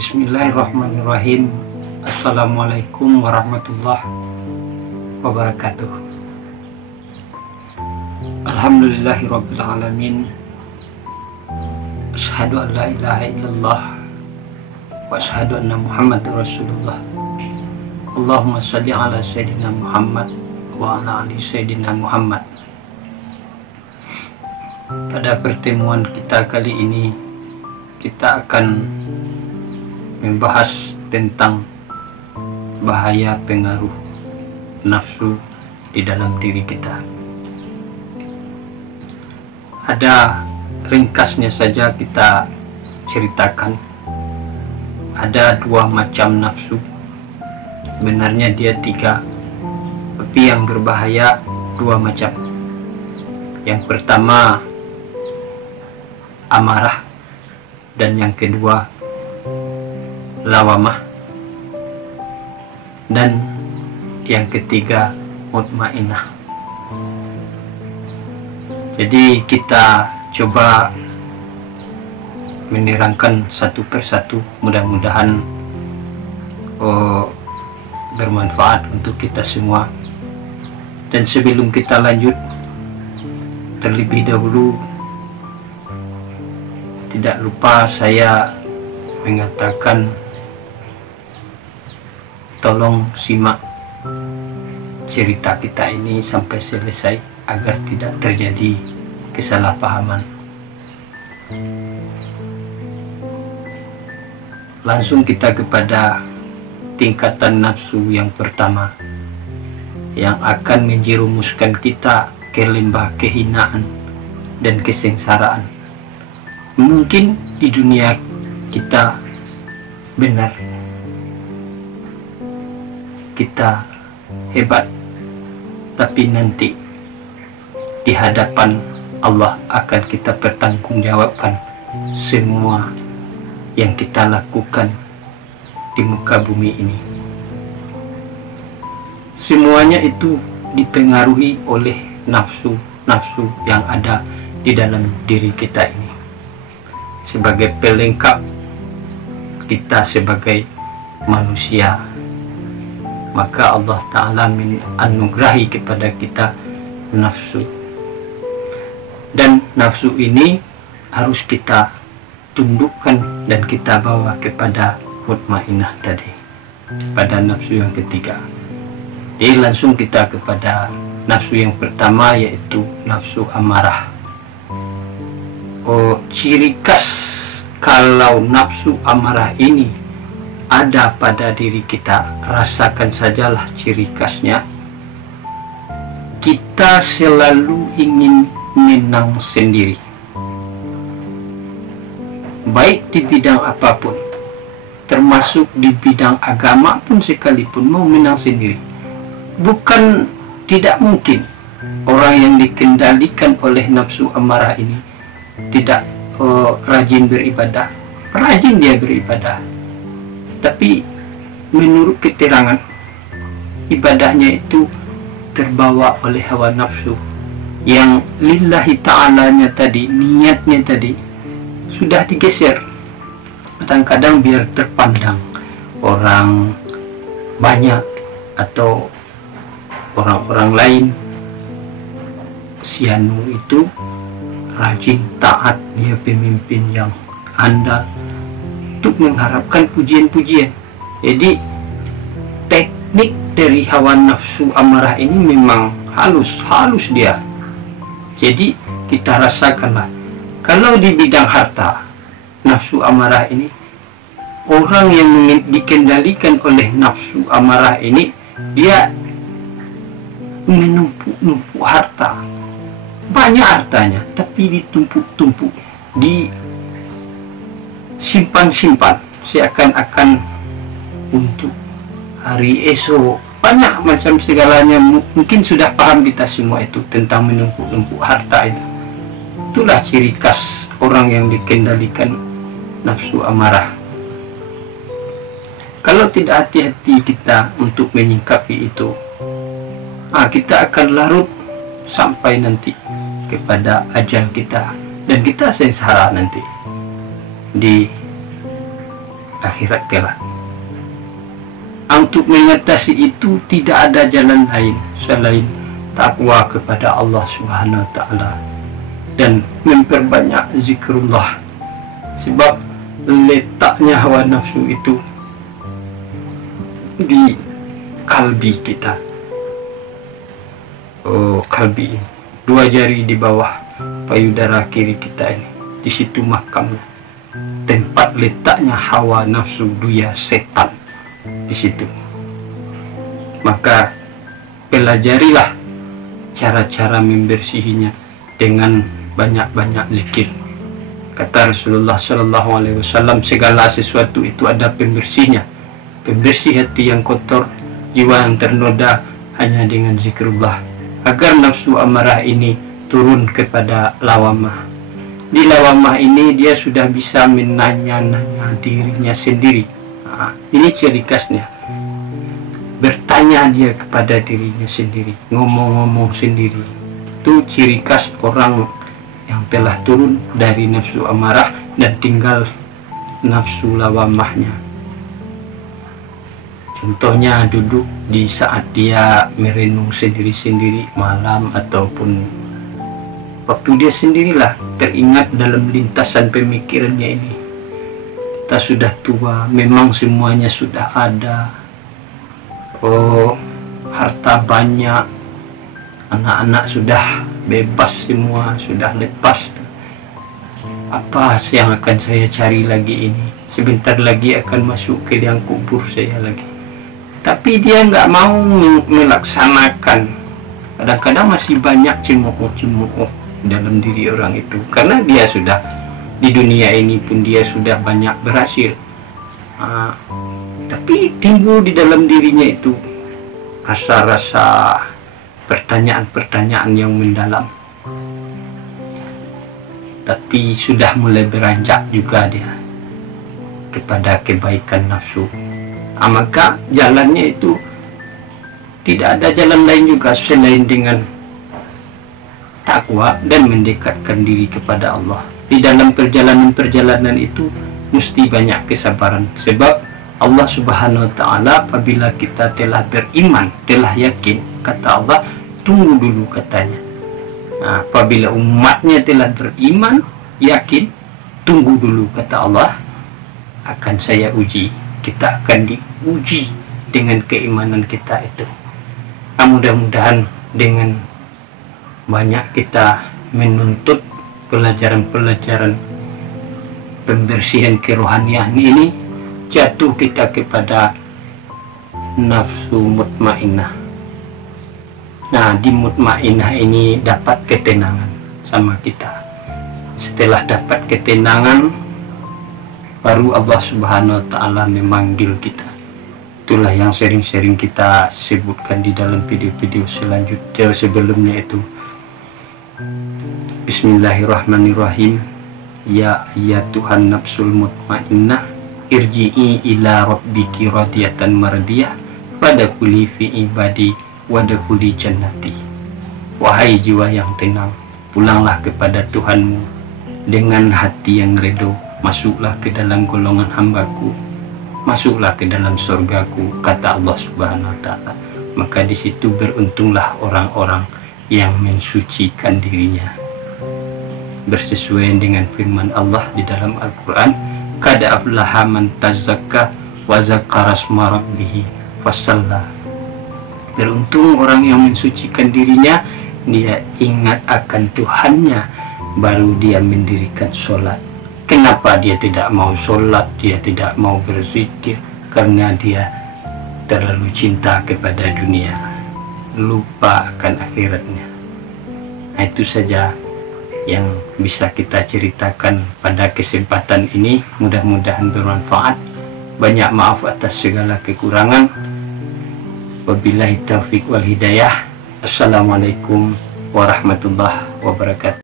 Bismillahirrahmanirrahim. Assalamualaikum warahmatullahi wabarakatuh. Alhamdulillahirabbil alamin. Asyhadu an la ilaha illallah wa asyhadu anna Muhammadar Rasulullah. Allahumma shalli ala sayyidina Muhammad wa ala ali sayyidina Muhammad. Pada pertemuan kita kali ini, kita akan membahas tentang bahaya pengaruh nafsu di dalam diri kita. Ada ringkasnya saja kita ceritakan. Ada dua macam nafsu. Sebenarnya dia tiga, tapi yang berbahaya dua macam. Yang pertama amarah, dan yang kedua lawamah, dan yang ketiga mutmainnah. Jadi kita coba menerangkan satu persatu, mudah-mudahan bermanfaat untuk kita semua. Dan sebelum kita lanjut, terlebih dahulu tidak lupa saya mengatakan tolong simak cerita kita ini sampai selesai agar tidak terjadi kesalahpahaman. Langsung kita kepada tingkatan nafsu yang pertama, yang akan menjerumuskan kita ke lembah kehinaan dan kesengsaraan. Mungkin di dunia kita benar, kita hebat, tapi nanti di hadapan Allah akan kita pertanggungjawabkan semua yang kita lakukan di muka bumi ini. Semuanya itu dipengaruhi oleh nafsu-nafsu yang ada di dalam diri kita ini. Sebagai pelengkap kita sebagai manusia, maka Allah Ta'ala menganugerahi kepada kita nafsu. Dan nafsu ini harus kita tundukkan dan kita bawa kepada mutmainnah tadi, pada nafsu yang ketiga. Jadi langsung kita kepada nafsu yang pertama, yaitu nafsu amarah. Ciri khas kalau nafsu amarah ini ada pada diri kita, rasakan sajalah ciri khasnya. Kita selalu ingin menang sendiri, baik di bidang apapun, termasuk di bidang agama pun sekalipun, mau menang sendiri. Bukan tidak mungkin orang yang dikendalikan oleh nafsu amarah ini tidak rajin beribadah. Rajin dia beribadah, tapi menurut keterangan ibadahnya itu terbawa oleh hawa nafsu, yang lillahi ta'alanya tadi, niatnya tadi sudah digeser. Kadang-kadang biar terpandang orang banyak atau orang-orang lain, si anu itu rajin, taat, dia pemimpin yang andal, untuk mengharapkan pujian-pujian. Jadi teknik dari hawa nafsu amarah ini memang halus dia. Jadi kita rasakanlah, kalau di bidang harta, nafsu amarah ini, orang yang dikendalikan oleh nafsu amarah ini, dia menumpuk harta, banyak hartanya, tapi ditumpuk-tumpuk, disimpan-simpan seakan-akan untuk hari esok. Banyak macam segalanya. Mungkin sudah paham kita semua itu tentang menumpuk-numpuk harta itu. Itulah ciri khas orang yang dikendalikan nafsu amarah. Kalau tidak hati-hati kita untuk menyikapi itu, kita akan larut sampai nanti kepada ajal kita, dan kita sengsara nanti di akhirat kelak. Untuk mengatasi itu tidak ada jalan lain selain takwa kepada Allah Subhanahu wa Ta'ala dan memperbanyak zikrullah, sebab letaknya hawa nafsu itu di kalbi kita. Kalbi, dua jari di bawah payudara kiri kita ini, di situ makamnya, tempat letaknya hawa nafsu duya setan di situ. Maka pelajarilah cara-cara membersihinya dengan banyak-banyak zikir. Kata Rasulullah SAW, segala sesuatu itu ada pembersihnya. Pembersih hati yang kotor, jiwa yang ternoda hanya dengan zikrullah, agar nafsu amarah ini turun kepada lawamah. Di lawamah ini dia sudah bisa menanya-nanya dirinya sendiri. Ini ciri khasnya, bertanya dia kepada dirinya sendiri, ngomong-ngomong sendiri. Itu ciri khas orang yang telah turun dari nafsu amarah dan tinggal nafsu lawamahnya. Contohnya duduk di saat dia merenung sendiri-sendiri malam, ataupun waktu dia sendirilah teringat dalam lintasan pemikirannya ini, kita sudah tua, memang semuanya sudah ada, harta banyak, anak-anak sudah bebas semua, sudah lepas. Apa yang akan saya cari lagi ini? Sebentar lagi akan masuk ke liang kubur saya lagi. Tapi dia nggak mau melaksanakan. Kadang-kadang masih banyak cemooh-cemooh dalam diri orang itu, karena dia sudah di dunia ini pun dia sudah banyak berhasil. Tapi timbul di dalam dirinya itu rasa-rasa pertanyaan-pertanyaan yang mendalam. Tapi sudah mulai beranjak juga dia kepada kebaikan nafsu. Maka jalannya itu tidak ada jalan lain juga selain dengan takwa dan mendekatkan diri kepada Allah. Di dalam perjalanan-perjalanan itu mesti banyak kesabaran, sebab Allah Subhanahu wa Ta'ala apabila kita telah beriman, telah yakin, kata Allah, tunggu dulu katanya. Apabila umatnya telah beriman, yakin, tunggu dulu kata Allah, akan saya uji. Kita akan diuji dengan keimanan kita itu. Mudah-mudahan dengan banyak kita menuntut pelajaran-pelajaran pembersihan kerohanian ini, jatuh kita kepada nafsu mutmainnah. Di mutmainnah ini dapat ketenangan sama kita. Setelah dapat ketenangan, baru Allah Subhanahu wa Ta'ala memanggil kita. Itulah yang sering-sering kita sebutkan di dalam video-video selanjutnya sebelumnya itu. Bismillahirrahmanirrahim. Ya Tuhan nafsul mutmainnah, irji'i ila rabbiki radiyatan mardiyah, wadkhuli fi ibadi wadkhuli jannati. Wahai jiwa yang tenang, pulanglah kepada Tuhanmu dengan hati yang redha, masuklah ke dalam golongan hambaku, masuklah ke dalam surgaku, kata Allah Subhanahu wa Ta'ala. Maka di situ beruntunglah orang-orang yang mensucikan dirinya, bersesuaian dengan firman Allah di dalam Al-Quran, qad aflaha man tazakka wa zakara asma rabbih fasalla. Beruntung orang yang mensucikan dirinya, dia ingat akan Tuhannya, baru dia mendirikan sholat. Kenapa dia tidak mau sholat, dia tidak mau berzikir? Karena dia terlalu cinta kepada dunia, lupa akan akhiratnya. Itu saja yang bisa kita ceritakan pada kesempatan ini. Mudah-mudahan bermanfaat. Banyak maaf atas segala kekurangan. Wabillahi taufiq wal hidayah. Assalamualaikum warahmatullahi wabarakatuh.